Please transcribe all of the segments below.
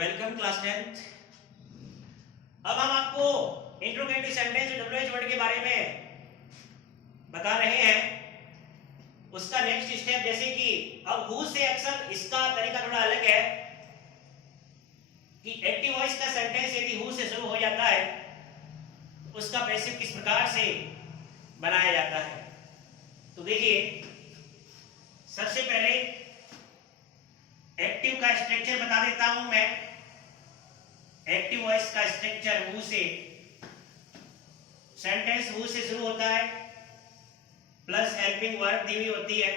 Welcome class 10th। अब हम आपको इंट्रोगेटिव सेंटेंस डब्ल्यूएच वर्ड के बारे में बता रहे हैं। उसका नेक्स्ट स्टेप, जैसे कि अब हु से अक्सर इसका तरीका थोड़ा अलग है कि एक्टिव वॉइस का सेंटेंस यदि हु से शुरू हो जाता है तो उसका पैसिव किस प्रकार से बनाया जाता है। तो देखिए, सबसे पहले एक्टिव का स्ट्रक्चर बता देता हूं मैं। एक्टिव वॉइस का स्ट्रक्चर हु से, सेंटेंस हु से शुरू होता है, प्लस हेल्पिंग वर्ब दी हुई होती है,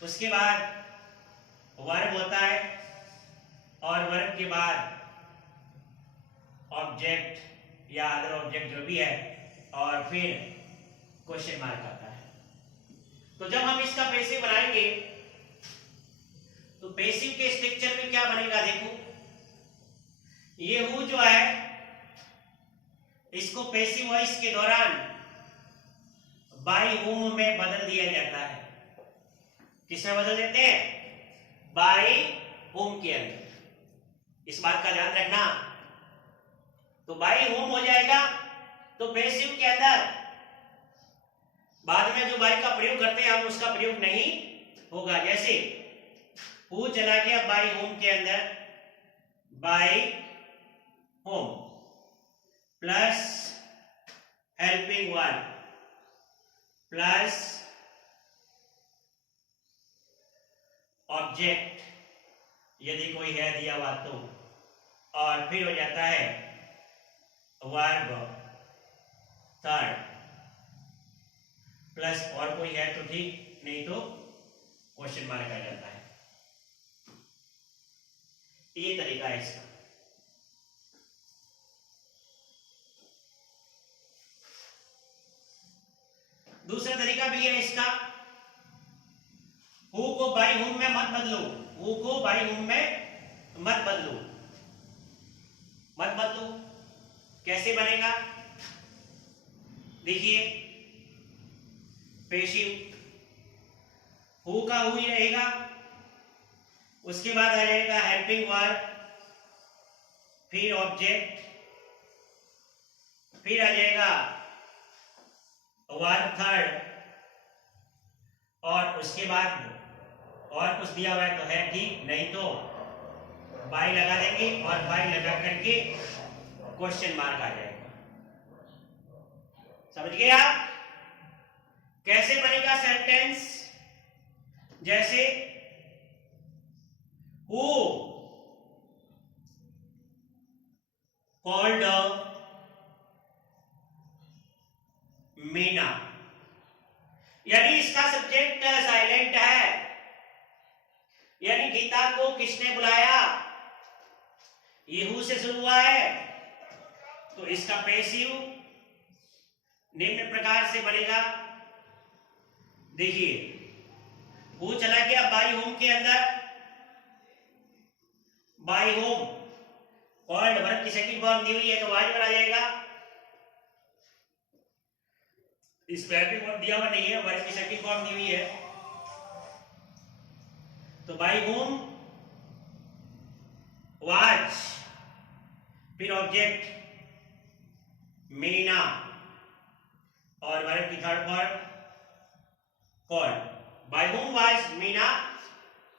उसके बाद वर्ब होता है और वर्ब के बाद ऑब्जेक्ट या अदर ऑब्जेक्ट जो भी है, और फिर क्वेश्चन मार्क आता है। तो जब हम इसका पैसिव बनाएंगे तो पैसिव के स्ट्रक्चर में क्या बनेगा, देखो ये हु जो है इसको पैसिव वॉइस के दौरान बाय हुम में बदल दिया जाता है। किसमें बदल देते हैं? बाय हुम के अंदर। इस बात का ध्यान रखना। तो बाय हुम हो जाएगा तो पैसिव के अंदर बाद में जो बाय का प्रयोग करते हैं हम उसका प्रयोग नहीं होगा। जैसे हु चला गया बाय होम के अंदर, by whom plus helping verb plus object यदि कोई है दिया हुआ तो, और फिर हो जाता है वर्ब थर्ड प्लस और कोई है तो ठीक, नहीं तो क्वेश्चन मार्क आ जाता है। ये तरीका है इसका। दूसरा तरीका भी है इसका, हु को बाय हुम में मत बदलो। हु को बाय हुम में मत बदलो। कैसे बनेगा? देखिए, पैसिव हु का हु ही रहेगा, उसके बाद आ जाएगा हेल्पिंग वर्ब, फिर ऑब्जेक्ट, फिर आ जाएगा वर्ब थर्ड, और उसके बाद और कुछ दिया हुआ है तो है ठीक, नहीं तो बाय लगा देंगे और बाय लगा करके क्वेश्चन मार्क आ जाएगा। समझ गए आप? कैसे बनेगा सेंटेंस? जैसे हु कॉल्ड मीना, यानी इसका सब्जेक्ट साइलेंट है, यानी गीता को किसने बुलाया, ये हु से शुरू हुआ है, तो इसका पैसिव निम्न प्रकार से बनेगा। देखिए, हु चला गया बाय होम के अंदर, बाय होम कॉल्ड वर्ब की सेकंड फॉर्म दी हुई है तो वाज बना जाएगा। इस हेल्पिंग वर्ब दिया हुआ नहीं है, वर्ब की सेकंड फॉर्म दी हुई है तो बाय होम वाज, फिर ऑब्जेक्ट मीना और वर्ब की third form called. By whom was Meena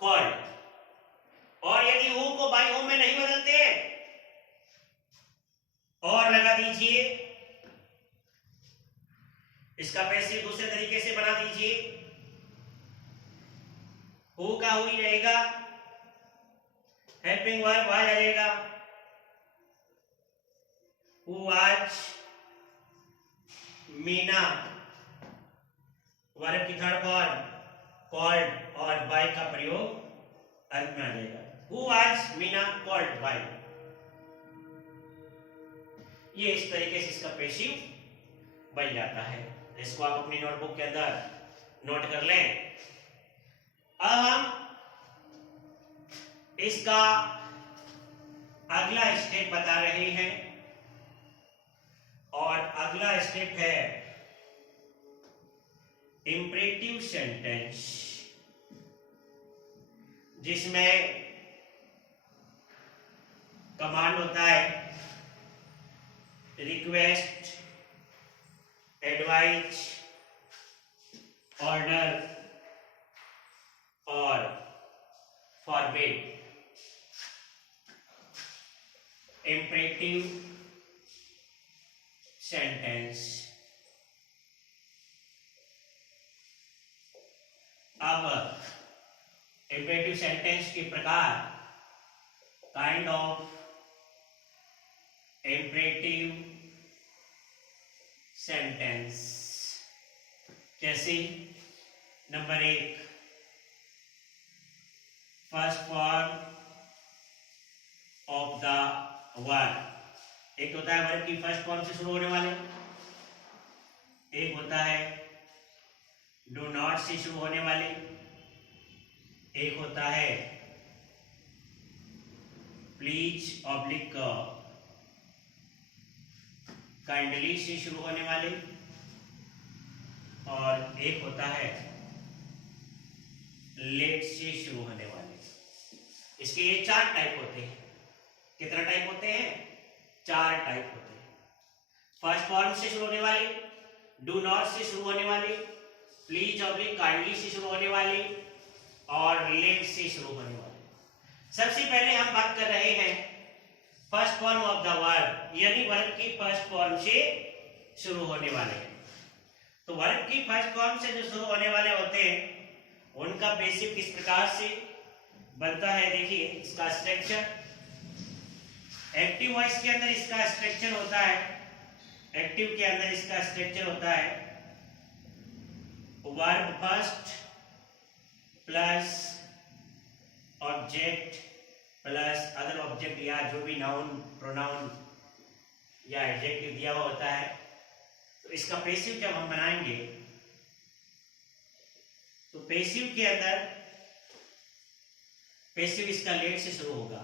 called. और यदि हु को बाय होम में नहीं बदलते और लगा दीजिए, इसका पैसिव दूसरे तरीके से बना दीजिए। हु का हु ही रहेगा, हेल्पिंग वर्ब वाज आ जाएगा, हु वाज मीना, वर्ब की थर्ड फॉर्म कॉल्ड और बाय का प्रयोग अंत में आ जाएगा। Who was Meena called by. ये इस तरीके से इसका पैसिव बन जाता है। इसको आप अपनी नोटबुक के अंदर नोट कर लें। अब हम इसका अगला स्टेप बता रहे हैं, और अगला स्टेप है इंपरेटिव सेंटेंस, जिसमें कमांड होता है रिक्वेस्ट, एडवाइज, ऑर्डर और फॉरबिड। Imperative sentence. अब इम्परेटिव सेंटेंस के प्रकार, काइंड ऑफ इम्परेटिव सेंटेंस। जैसे number 1, first form of the verb. एक होता है वर्ब की फर्स्ट फॉर्म से शुरू होने वाले, एक होता है डू नॉट से शुरू होने वाले, एक होता है प्लीज ऑब्लिक काइंडली से शुरू होने वाले, और एक होता है लेट से शुरू होने वाले। इसके ये 4 टाइप होते हैं। कितना टाइप होते हैं? 4 टाइप होते हैं। फर्स्ट फॉर्म से शुरू होने वाले, डू नॉट से शुरू होने वाले, प्लीज ऑब्लिक काइंडली से शुरू होने वाले और लेट से शुरू होने वाले। सबसे पहले हम बात कर रहे हैं first form of the verb, यानी वर्ब की फर्स्ट फॉर्म से शुरू होने वाले। तो वर्ब की फर्स्ट फॉर्म से जो शुरू होने वाले होते हैं उनका बेसिक किस प्रकार से बनता है, देखिए इसका स्ट्रक्चर। एक्टिव वॉइस के अंदर इसका स्ट्रक्चर होता है, एक्टिव के अंदर इसका स्ट्रक्चर होता है verb first plus object plus other object, या जो भी नाउन, प्रोनाउन या एडजेक्टिव दिया हुआ होता है। तो इसका पैसिव जब हम बनाएंगे तो पैसिव के अंदर, पैसिव इसका लेट से शुरू होगा,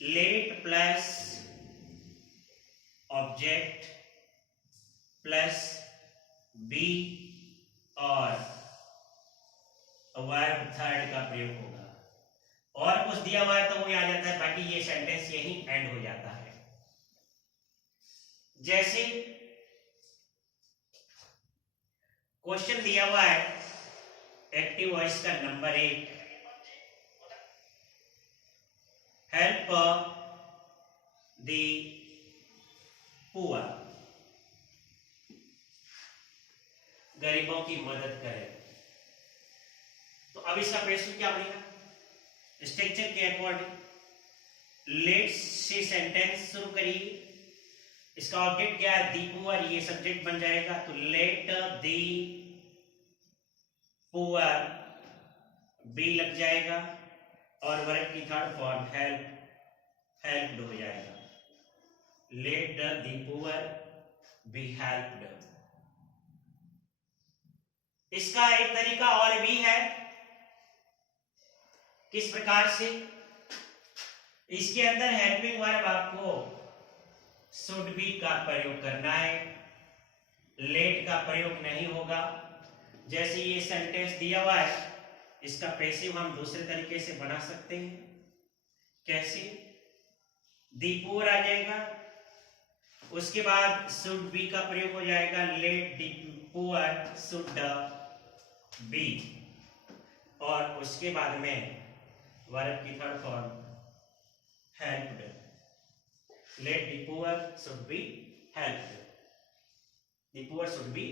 let plus object plus be और वर्ब थर्ड का प्रयोग होगा, और कुछ दिया हुआ है तो वो आ जाता है, बाकी ये सेंटेंस यही एंड हो जाता है। जैसे क्वेश्चन दिया हुआ है एक्टिव वॉइस का नंबर 1, हेल्प द पुअर, गरीबों की मदद करें। तो अब इसका पैसिव क्या बनेगा? स्ट्रक्चर के अकॉर्डिंग लेट से सेंटेंस शुरू करिए। इसका ऑब्जेक्ट क्या है? दी पुअर, ये सब्जेक्ट बन जाएगा। तो लेट दी पुअर, बी लग जाएगा और वर्ब की थर्ड फॉर्म हेल्प, हेल्प्ड हो जाएगा। Let the poor be helped. इसका एक तरीका और भी है। किस प्रकार से? इसके अंदर हेल्पिंग वर्ब आपको शुड बी का प्रयोग करना है, लेट का प्रयोग नहीं होगा। जैसे ये सेंटेंस दिया हुआ है, इसका पैसिव हम दूसरे तरीके से बना सकते हैं। कैसे? दी पुअर आ जाएगा, उसके बाद शुड बी का प्रयोग हो जाएगा, let the poor should be, और उसके बाद में वर्ब की third form helped, let the poor should be helped, the poor should be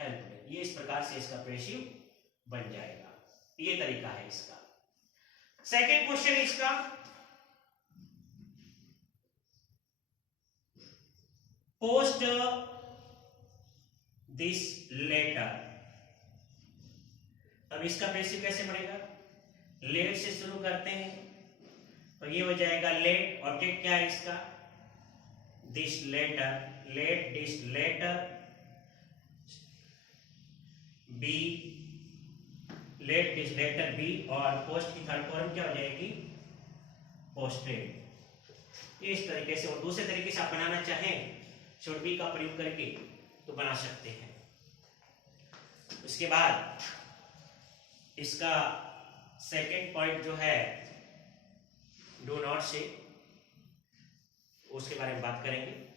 helped. ये इस प्रकार से इसका पैसिव बन जाएगा। ये तरीका है इसका। सेकंड क्वेश्चन इसका, पोस्ट दिस लेटर। अब इसका पैसिव कैसे बनेगा? लेट से शुरू करते हैं तो ये हो जाएगा लेट, ऑब्जेक्ट क्या है इसका? This letter, let this letter be, let this letter be, और पोस्ट की थर्ड फॉर्म क्या हो जाएगी? पोस्टेड। इस तरीके से, और दूसरे तरीके से आप बनाना चाहें शुड बी का प्रयोग करके तो बना सकते हैं। उसके बाद इसका सेकेंड पॉइंट जो है डू नॉट से, उसके बारे में बात करेंगे।